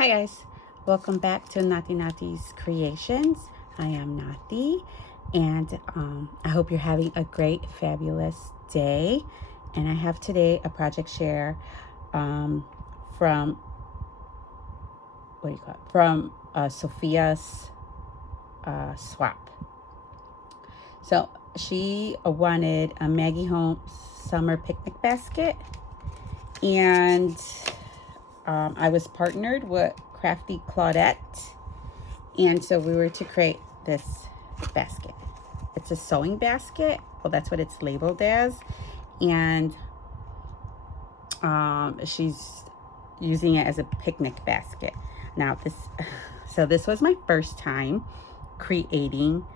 Hi guys, welcome back to Nati's Creations. I am Nati, and I hope you're having a great, fabulous day. And I have today a project share from Sofias swap. So she wanted a Maggie Holmes summer picnic basket, and I was partnered with KraftyKlaudette, and so we were to create this basket. It's a sewing basket. Well, that's what it's labeled as, and she's using it as a picnic basket. Now this was my first time creating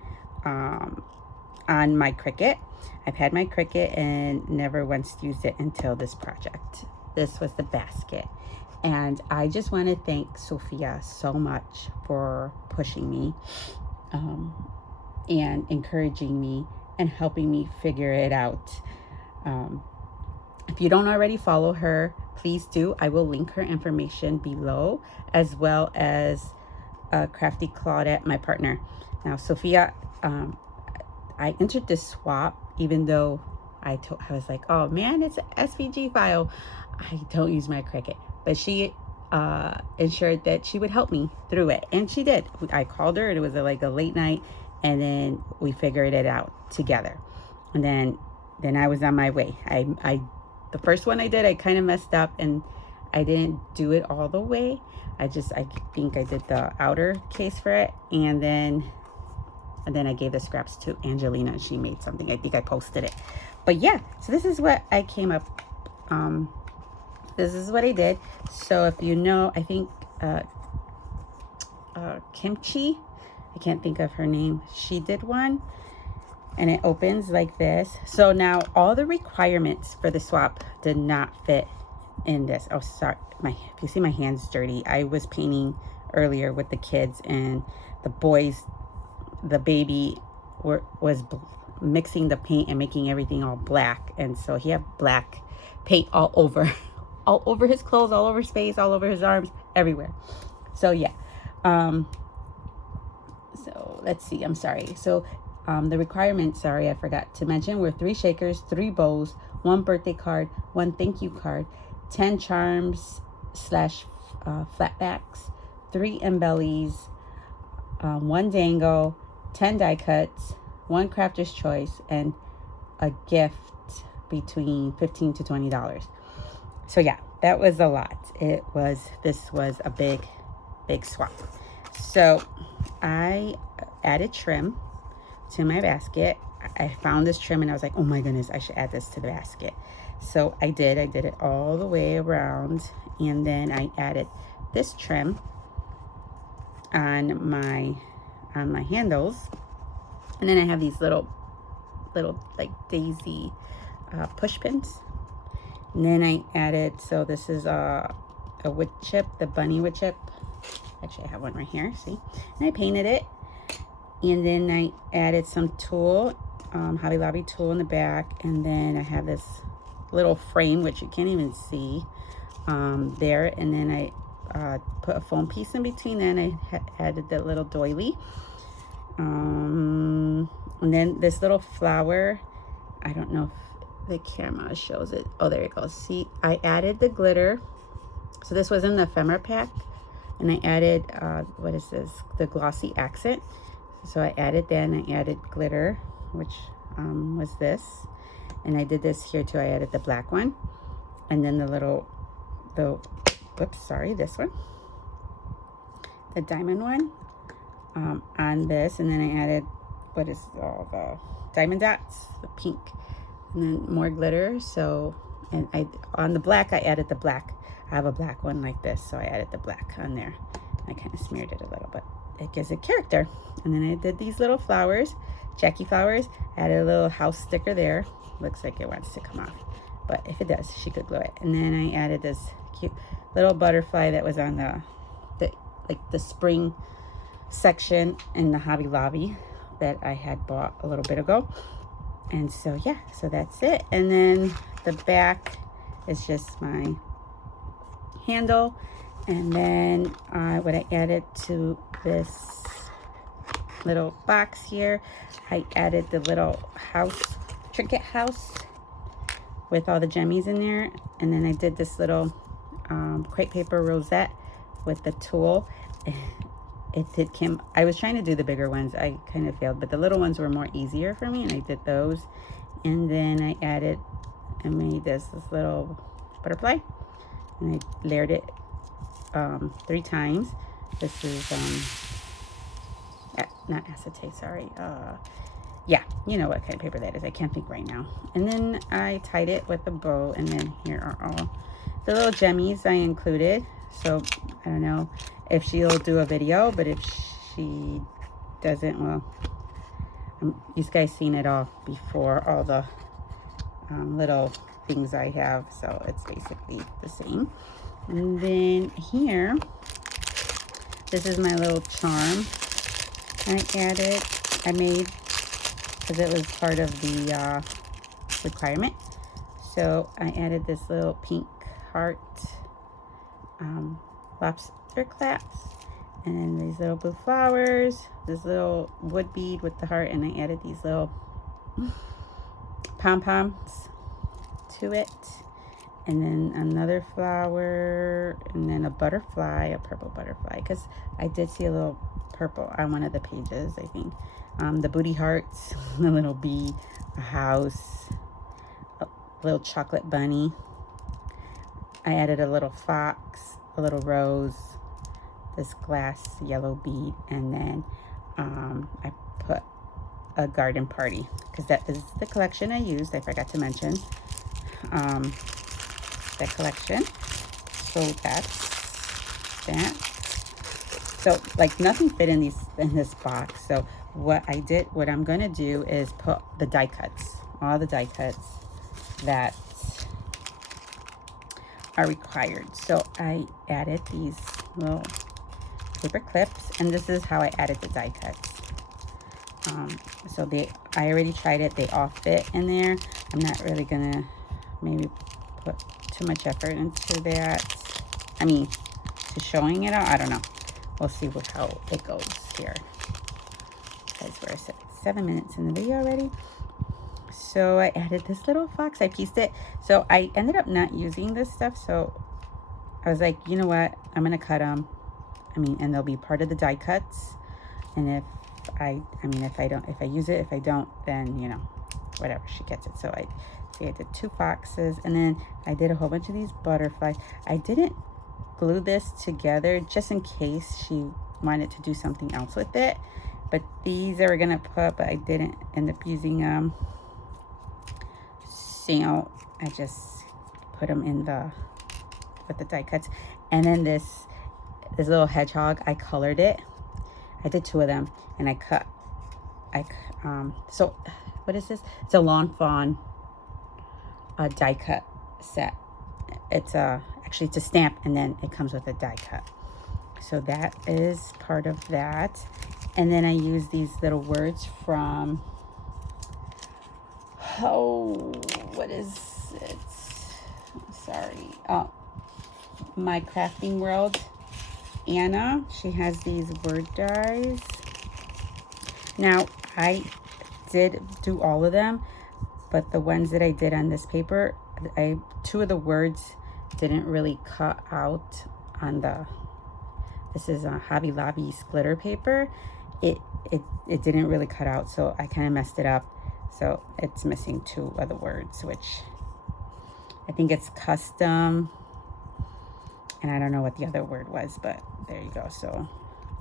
on my Cricut. I've had my Cricut and never once used it until this project. This was the basket. And I just want to thank Sophia so much for pushing me and encouraging me and helping me figure it out. If you don't already follow her, please do. I will link her information below, as well as KraftyKlaudette, my partner. Now, Sophia, I entered this swap even though I was like, oh man, it's an SVG file. I don't use my Cricut. But she ensured that she would help me through it, and she did. I called her, and it was like a late night, and then we figured it out together. And then I was on my way. The first one I did, I kind of messed up, and I didn't do it all the way. I think I did the outer case for it, and then I gave the scraps to Angelina, and she made something. I think I posted it. But yeah, so this is what I came up. This is what I did. So if you know, I think Kimchi, I can't think of her name. She did one, and it opens like this. So now all the requirements for the swap did not fit in this. Oh, sorry. If you see my hands dirty, I was painting earlier with the kids, and the boys, the baby was mixing the paint and making everything all black. And so he had black paint all over his clothes, all over his face, all over his arms, everywhere. So yeah. So let's see. I'm sorry. So the requirements, sorry, I forgot to mention, were 3 shakers, 3 bows, 1 birthday card, 1 thank you card, 10 charms / flatbacks, 3 embellies, 1 dango, 10 die cuts, 1 crafter's choice, and a gift between $15 to $20. So yeah, that was a lot. This was a big swap. So I added trim to my basket. I found this trim and I was like, oh my goodness, I should add this to the basket. So I did it all the way around, and then I added this trim on my handles. And then I have these little like daisy push pins. And then I added, so this is a wood chip, the bunny wood chip. Actually, I have one right here, see? And I painted it. And then I added some tulle, Hobby Lobby tulle in the back. And then I have this little frame, which you can't even see there. And then I put a foam piece in between. Then I added the little doily. And then this little flower, I don't know if the camera shows it. Oh, there it goes. See, I added the glitter. So this was in the ephemera pack, and I added what is this, the glossy accent. So I added that, and I added glitter, which was this, and I did this here too. I added the black one, and then this one, the diamond one on this, and then I added what is all the diamond dots, the pink, and then more glitter. So, and on the black, I added the black. I have a black one like this, so I added the black on there. I kind of smeared it a little, but it gives it character. And then I did these little flowers, Jackie flowers. Added a little house sticker there. Looks like it wants to come off, but if it does, she could glue it. And then I added this cute little butterfly that was on the spring section in the Hobby Lobby that I had bought a little bit ago. And so yeah, so that's it. And then the back is just my handle, And then what I added to this little box here, I added the little house, trinket house with all the jemmies in there. And then I did this little crepe paper rosette with the tulle. It did Kim. I was trying to do the bigger ones. I kind of failed, but the little ones were more easier for me, and I did those. And then I made this little butterfly, and I layered it 3 times. This is not acetate, sorry. Yeah, you know what kind of paper that is. I can't think right now. And then I tied it with a bow, and then here are all the little jemmies I included. So I don't know if she'll do a video, but if she doesn't, well, you guys seen it all before, all the little things I have, so it's basically the same. And then here, this is my little charm I made because it was part of the requirement. So I added this little pink heart lobster claps, and then these little blue flowers, this little wood bead with the heart, and I added these little pom-poms to it, and then another flower, and then a butterfly, a purple butterfly, because I did see a little purple on one of the pages, I think. The booty hearts, a little bee, a house, a little chocolate bunny. I added a little fox, a little rose, this glass yellow bead, and then I put a garden party because that is the collection I used. I forgot to mention that collection. So that's that. So like nothing fit in this box. So what I'm gonna do is put the die cuts, all the die cuts that are required. So I added these little paper clips, and this is how I added the die cuts. So I already tried it, they all fit in there. I'm not really gonna maybe put too much effort into that. I mean, to showing it all, I don't know. We'll see how it goes here. Guys, we're 7 minutes in the video already. So I added this little fox, I pieced it. So I ended up not using this stuff. So I was like, you know what? I'm gonna cut them. I mean, and they'll be part of the die cuts. And if I use it, if I don't, then, you know, whatever, she gets it. So I did 2 foxes, and then I did a whole bunch of these butterflies. I didn't glue this together just in case she wanted to do something else with it. But these I were gonna put, but I didn't end up using so I just put them in with the die cuts. And then this little hedgehog, I colored it. I did 2 of them, and so what is this? It's a Lawn Fawn die cut set. It's actually it's a stamp, and then it comes with a die cut. So that is part of that. And then I use these little words from, what is it? Sorry. Oh, My Crafting World. Anna, she has these word dies. Now, I did do all of them, but the ones that I did on this paper, 2 of the words didn't really cut out on this is a Hobby Lobby glitter paper. It didn't really cut out, so I kind of messed it up. So it's missing 2 of the words, which I think it's custom, and I don't know what the other word was, but there you go. So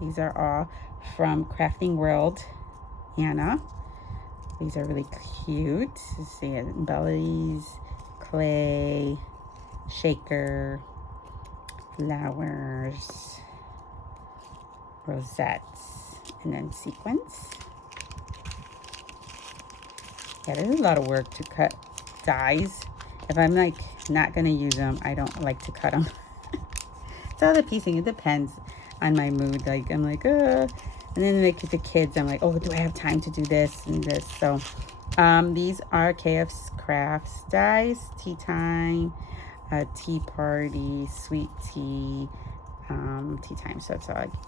these are all from Crafting World, Anna. These are really cute. You see it, bellies, clay, shaker, flowers, rosettes, and then sequins. Yeah, there's a lot of work to cut dies. If I'm like not gonna use them, I don't like to cut them. It's all the piecing. It depends on my mood. Like I'm like, and then like the kids, I'm like, oh, do I have time to do this and this? So these are KF's Crafts dies. Tea time, tea party, sweet tea, tea time. So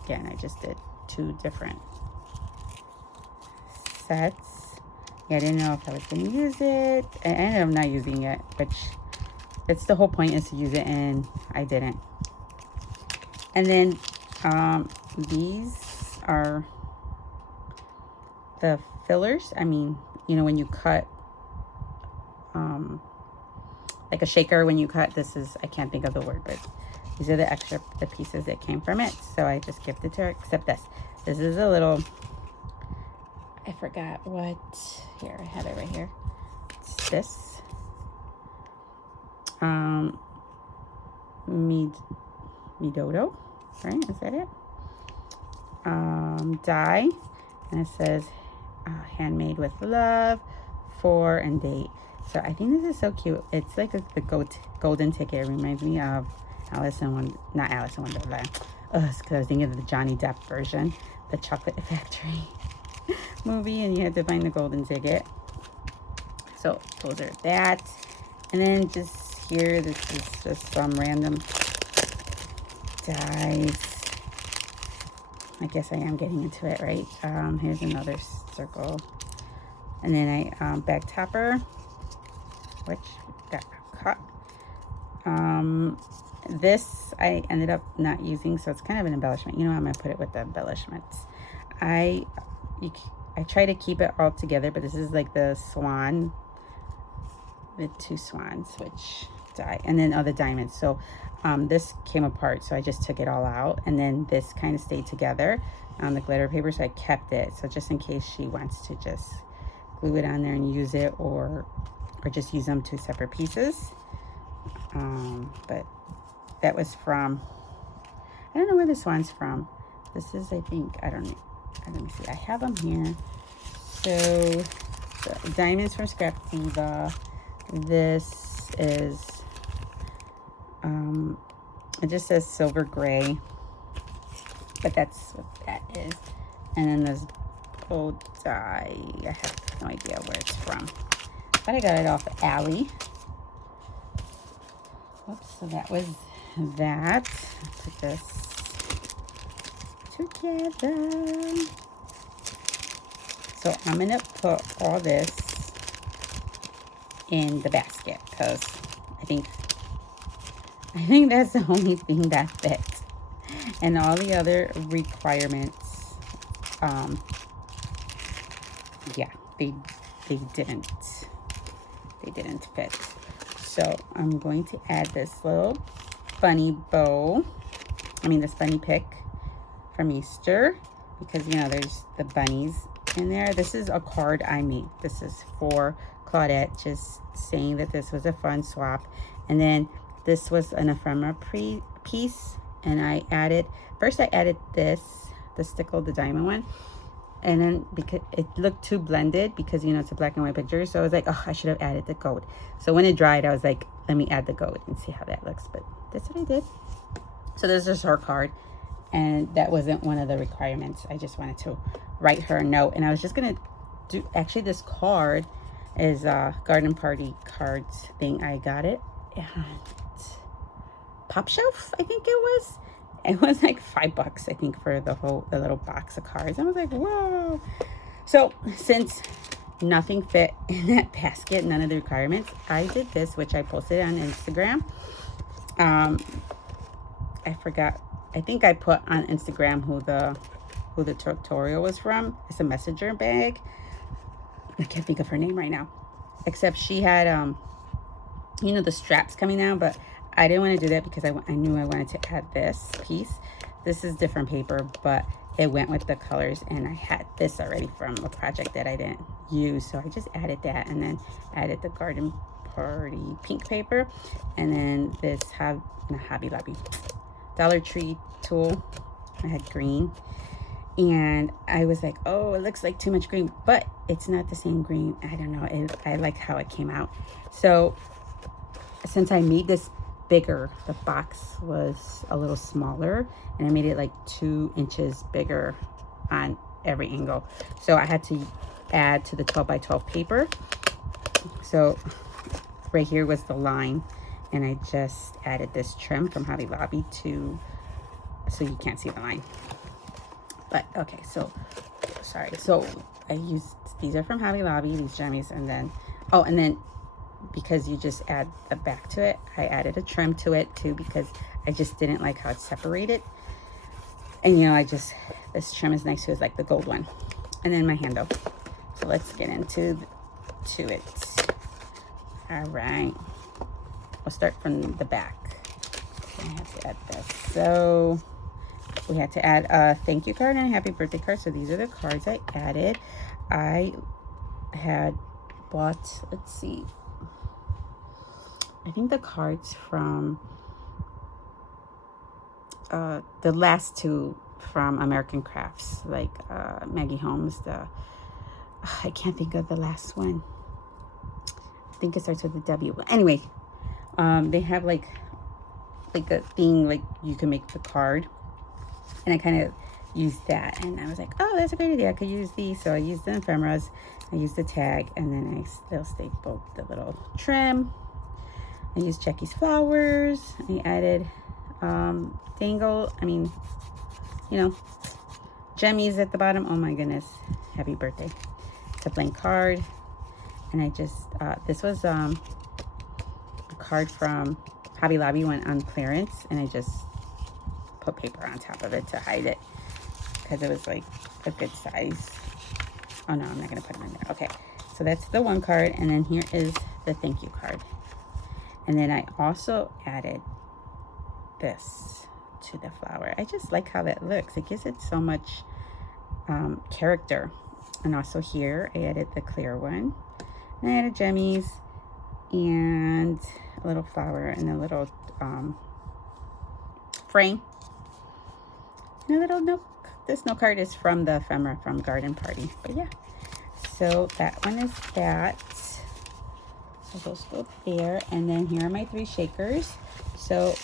again, I just did 2 different sets. Yeah, I didn't know if I was going to use it. I ended up not using it, which it's the whole point is to use it, and I didn't. And then these are the fillers. I mean, you know, when you cut like a shaker, when you cut, this is, I can't think of the word, but these are the pieces that came from it. So I just gifted to her, except this is a little, I forgot what, here, I have it right here. It's this Midodo, right? Is that it? Die, and it says handmade with love, for and date. So I think this is so cute. It's like the golden ticket. It reminds me of not Alice in Wonderland. It's because I was thinking of the Johnny Depp version, the Chocolate Factory movie, and you had to find the golden ticket. So those are that. And then just here, this is just some random dies. I guess I am getting into it, right? Here's another circle. And then I bag topper, which got cut. This I ended up not using, so it's kind of an embellishment. You know, I'm gonna put it with the embellishments. I try to keep it all together, but this is like the swan, the 2 swans, which die, and then other diamonds. So this came apart, so I just took it all out, and then this kind of stayed together on the glitter paper, so I kept it. So just in case she wants to just glue it on there and use it, or just use them 2 separate pieces. But that was from, I don't know where this one's from. This is, I think, I don't know. Let me see. I have them here. So diamonds from Scrap Diva. This is, it just says silver gray, but that's what that is. And then this gold dye, I have no idea where it's from, but I got it off Alley. Oops, so that was that. Put this together. So I'm gonna put all this in the basket because I think that's the only thing that fits, and all the other requirements, yeah, they didn't fit. So I'm going to add this little bunny bow, this bunny pick from Easter, because, you know, there's the bunnies in there. This is a card I made. This is for Claudette, just saying that this was a fun swap. And then this was an ephemera piece, and I added this, the stickle, the diamond one. And then because it looked too blended, because, you know, it's a black and white picture, so I was like, oh, I should have added the gold. So when it dried, I was like, let me add the gold and see how that looks. But that's what I did. So this is her card, and that wasn't one of the requirements. I just wanted to write her a note, and I was just gonna do, actually this card is a garden party cards thing. I got it at Pop Shelf, I think it was. It was like $5, I think, for the little box of cards. I was like, whoa. So since nothing fit in that basket, none of the requirements, I did this, which I posted on Instagram. I forgot. I think I put on Instagram who the tutorial was from. It's a messenger bag. I can't think of her name right now. Except she had, you know, the straps coming down, but I didn't want to do that because I knew I wanted to add this piece. This is different paper, but it went with the colors, and I had this already from a project that I didn't use. So I just added that, and then added the garden party pink paper, and then this Hobby Lobby Dollar Tree tool. I had green, and I was like, oh, it looks like too much green, but it's not the same green. I don't know. I like how it came out. So since I made this bigger, the box was a little smaller, and I made it like 2 inches bigger on every angle. So I had to add to the 12 by 12 paper. So right here was the line, and I just added this trim from Hobby Lobby to so you can't see the line. But okay, so sorry. So I used, these are from Hobby Lobby, these jammies, and then, oh, and then because you just add the back to it, I added a trim to it too, because I just didn't like how it's separated. And you know, this trim is nice too, it's like the gold one. And then my handle. So let's get into it. All right, we'll start from the back. I have to add this. So we had to add a thank you card and a happy birthday card. So these are the cards I added. I had bought, let's see, I think the cards from the last two from American Crafts, like Maggie Holmes. I can't think of the last one. I think it starts with a W. But anyway, they have like a thing like you can make the card, and I kind of used that, and I was like, oh, that's a great idea. I could use these. So I used the ephemeras, I used the tag, and then I still stapled the little trim. I used Jackie's flowers. I added jemmies at the bottom. Oh my goodness, happy birthday. It's a blank card. And I just this was a card from Hobby Lobby, went on clearance, and I just put paper on top of it to hide it because it was like a good size. Oh no, I'm not gonna put it in there. Okay, so that's the one card, and then here is the thank you card. And then I also added this to the flower. I just like how that looks. It gives it so much character. And also here I added the clear one, and I added jemmies and a little flower and a little frame and a little note. This note card is from the ephemera from Garden Party. But yeah, so that one is that. So those go there. And then here are my 3 shakers. So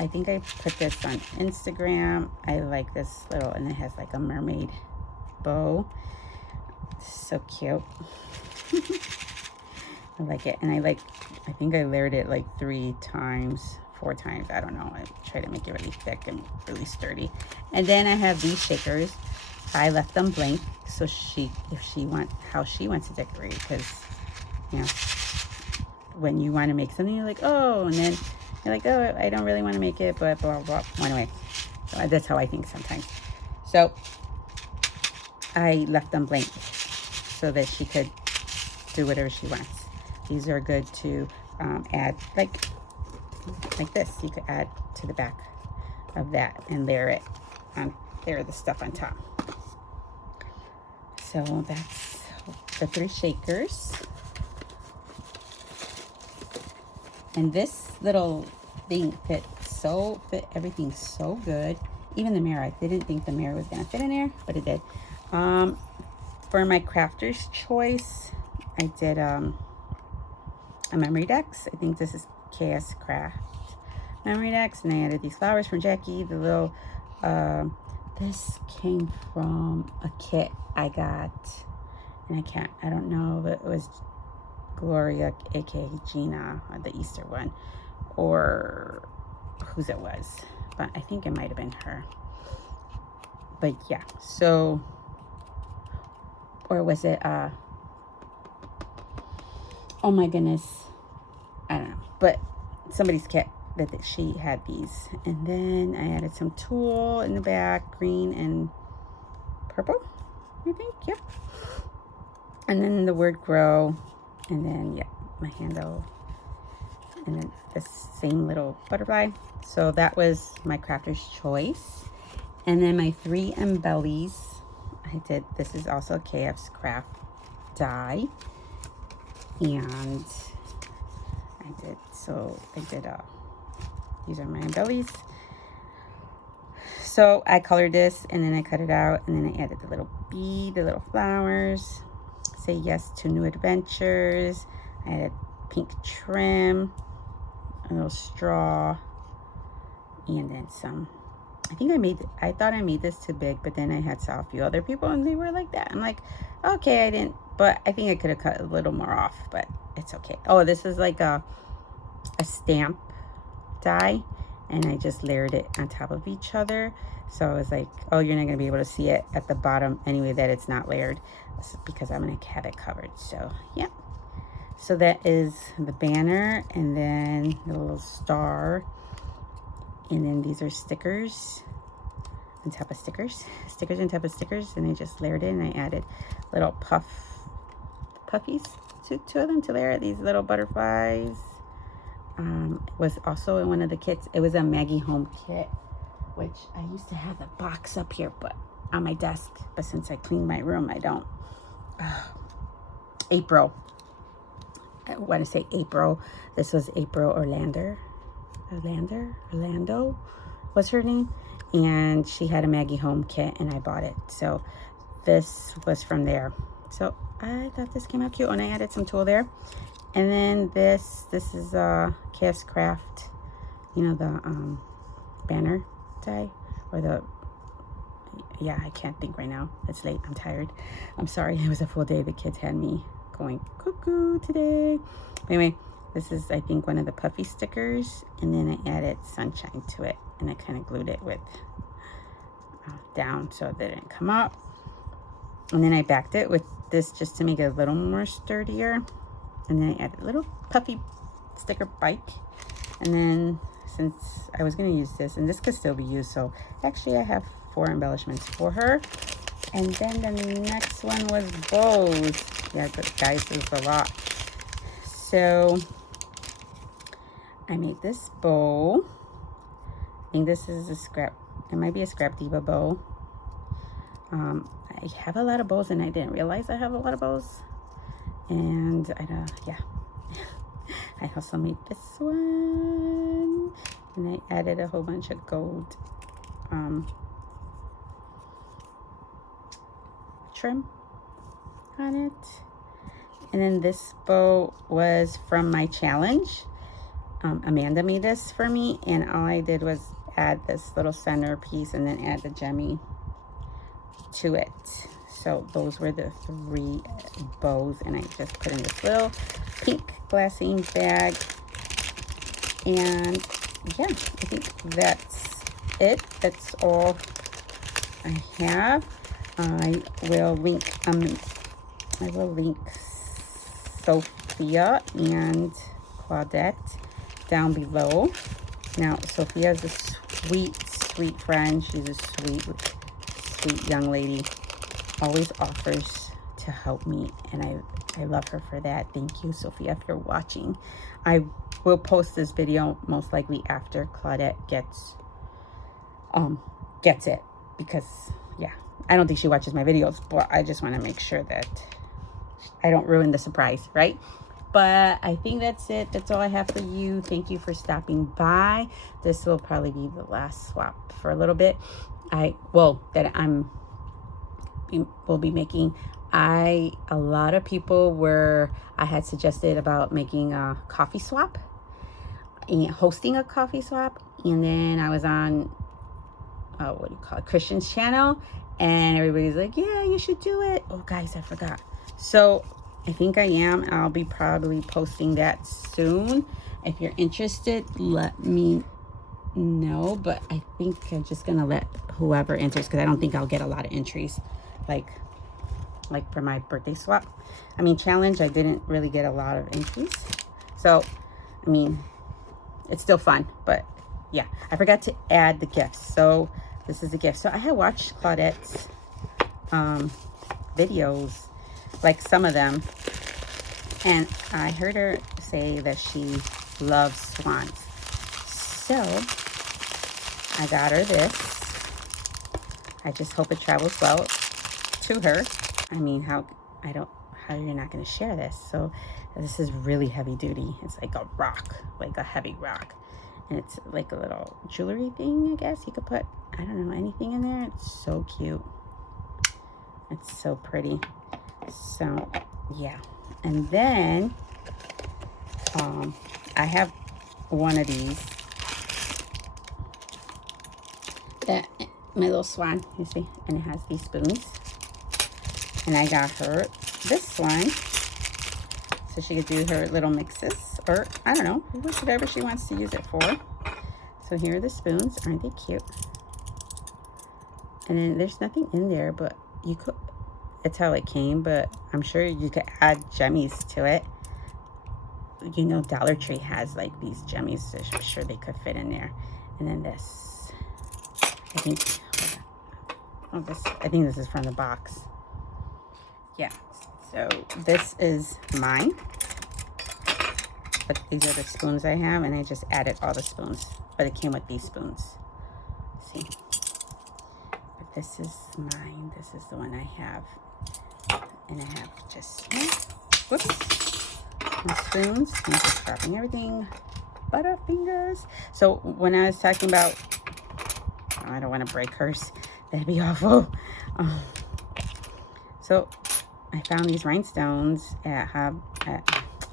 I think I put this on Instagram. I like this little, and it has like a mermaid bow. So cute. I like it. And I think I layered it like 3 times, 4 times. I don't know. I try to make it really thick and really sturdy. And then I have these shakers. I left them blank. So how she wants to decorate, because, you know, when you want to make something, you're like, oh, and then you're like, oh, I don't really want to make it, but blah, blah, blah. Anyway, that's how I think sometimes. So I left them blank so that she could do whatever she wants. These are good to add, like this. You could add to the back of that and layer the stuff on top. So that's the 3 shakers. And this little thing fit everything so good. Even the mirror, I didn't think the mirror was gonna fit in there, but it did. For my crafter's choice, I did a memory decks. I think this is KS Craft memory decks, and I added these flowers from Jackie. The little this came from a kit I got, and I don't know, but it was Gloria, aka Gina, the Easter one, or whose it was, but I think it might have been her. But yeah, so, or was it oh my goodness, I don't know, but somebody's kit that she had these. And then I added some tulle in the back, green and purple, I think. Yep. And then the word grow, and then yeah, my handle, and then the same little butterfly. So that was my crafter's choice. And then my 3 embellies, I did, this is also KF's craft die, and I did these are my embellies. So I colored this, and then I cut it out, and then I added the little bead, the little flowers, say yes to new adventures. I added pink trim, a little straw, and then some. I thought I made this too big, but then I saw a few other people and they were like that. I'm like, okay, I didn't, but I think I could have cut a little more off, but it's okay. Oh, this is like a stamp die, and I just layered it on top of each other. So I was like, oh, you're not gonna be able to see it at the bottom anyway that it's not layered, because I'm gonna have it covered. So yeah, so that is the banner, and then the little star, and then these are stickers on top of stickers on top of stickers, and I just layered it, and I added little puffies to them to layer it. These little butterflies. Was also in one of the kits. It was a Maggie home kit, which I used to have the box up here, but on my desk. But since I cleaned my room, I don't. April. I want to say April. This was April Orlando was her name, and she had a Maggie home kit, and I bought it. So this was from there. So I thought this came out cute, and I added some tulle there. And then this is KS Craft, you know, the banner die, or the, yeah, I can't think right now. It's late, I'm tired. I'm sorry, it was a full day. The kids had me going cuckoo today. Anyway, this is, I think, one of the puffy stickers, and then I added sunshine to it, and I kind of glued it with down so that it didn't come up. And then I backed it with this just to make it a little more sturdier. And then I added a little puffy sticker bike. And then, since I was going to use this, and this could still be used, so actually I have 4 embellishments for her. And then the next one was bows. Yeah, guys, there's a lot. So I made this bow. I think this is a scrap. It might be a Scrap Diva bow. I have a lot of bows, and I didn't realize I have a lot of bows. And yeah, I also made this one, and I added a whole bunch of gold trim on it. And then this bow was from my challenge. Amanda made this for me, and all I did was add this little centerpiece and then add the gemmy to it. So those were the 3 bows, and I just put in this little pink glassine bag. And yeah, I think that's it. That's all I have. I will link Sophia and Claudette down below. Now, Sophia is a sweet friend. She's a sweet young lady. Always offers to help me, and I love her for that. Thank you, Sophia, if you're watching. I will post this video most likely after Claudette gets it, because yeah, I don't think she watches my videos, but I just want to make sure that I don't ruin the surprise, right? But I think that's it. That's all I have for you. Thank you for stopping by. This will probably be the last swap for a little bit. Will be making. A lot of people I had suggested about making a coffee swap and hosting a coffee swap, and then I was on what do you call it, Christian's channel, and everybody's like, yeah, you should do it. Oh guys, I forgot. So I think I am. I'll be probably posting that soon. If you're interested, let me know, but I think I'm just gonna let whoever enters, because I don't think I'll get a lot of entries like for my birthday swap. I mean, challenge, I didn't really get a lot of entries. So, I mean, it's still fun, but yeah, I forgot to add the gifts. So this is the gift. So I had watched Claudette's videos, like some of them, and I heard her say that she loves swans. So I got her this. I just hope it travels well to her. I mean, how you're not going to share this? So this is really heavy duty. It's like a rock, like a heavy rock, and it's like a little jewelry thing, I guess you could put, I don't know, anything in there. It's so cute. It's so pretty. So yeah, and then I have one of these, that my little swan, you see, and it has these spoons. And I got her this one so she could do her little mixes, or I don't know, whatever she wants to use it for. So So here are the spoons. Aren't they cute? And then there's nothing in there, but you could, it's how it came, but I'm sure you could add jemmies to it. You know, Dollar Tree has like these jemmies. I'm sure they could fit in there. And then this, I think, hold on. Oh, I think this is from the box. Yeah, so this is mine. But these are the spoons I have, and I just added all the spoons. But it came with these spoons. See? But this is mine. This is the one I have. And I have just, whoops, and spoons. I'm just dropping everything. Butterfingers. So when I was talking about, oh, I don't want to break hers. That'd be awful. So I found these rhinestones at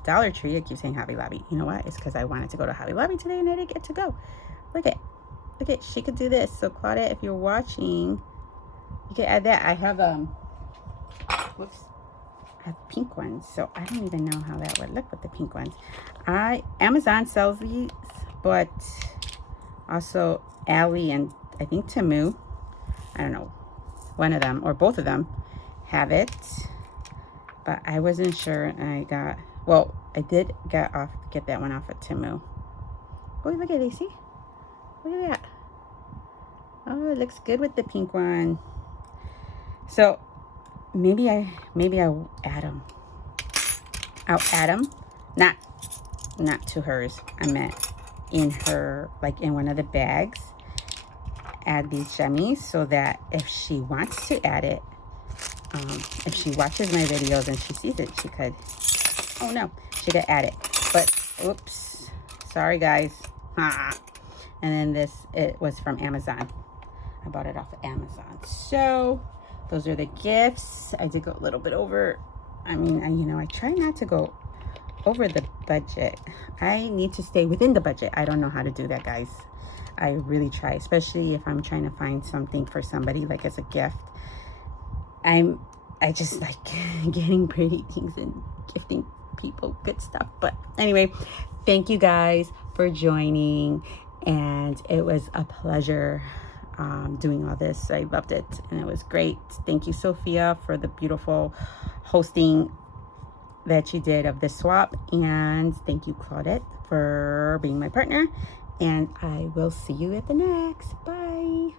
Dollar Tree. I keep saying Hobby Lobby. You know what? It's because I wanted to go to Hobby Lobby today and I didn't get to go. Look at, she could do this. So Claudette, if you're watching, you can add that. I have whoops, I have pink ones, so I don't even know how that would look with the pink ones. Amazon sells these, but also Ally and I think Temu, I don't know, one of them or both of them have it, but I wasn't sure. And I did get that one off of Temu. Oh, look at it, see? Look at that. Oh, it looks good with the pink one. So maybe I'll add them. I'll add them, not to hers. I meant in her, like in one of the bags. Add these jemmies so that if she wants to add it, if she watches my videos and she sees it, she could. Oh no, she could add it. But oops, sorry guys. And then it was from Amazon. I bought it off of Amazon. So those are the gifts. I did go a little bit over. I mean, I try not to go over the budget. I need to stay within the budget. I don't know how to do that, guys. I really try, especially if I'm trying to find something for somebody, like as a gift. I just like getting pretty things and gifting people good stuff. But anyway, thank you guys for joining, and it was a pleasure doing all this. I loved it and it was great. Thank you, Sophia, for the beautiful hosting that you did of this swap, and thank you, Claudette, for being my partner, and I will see you at the next. Bye.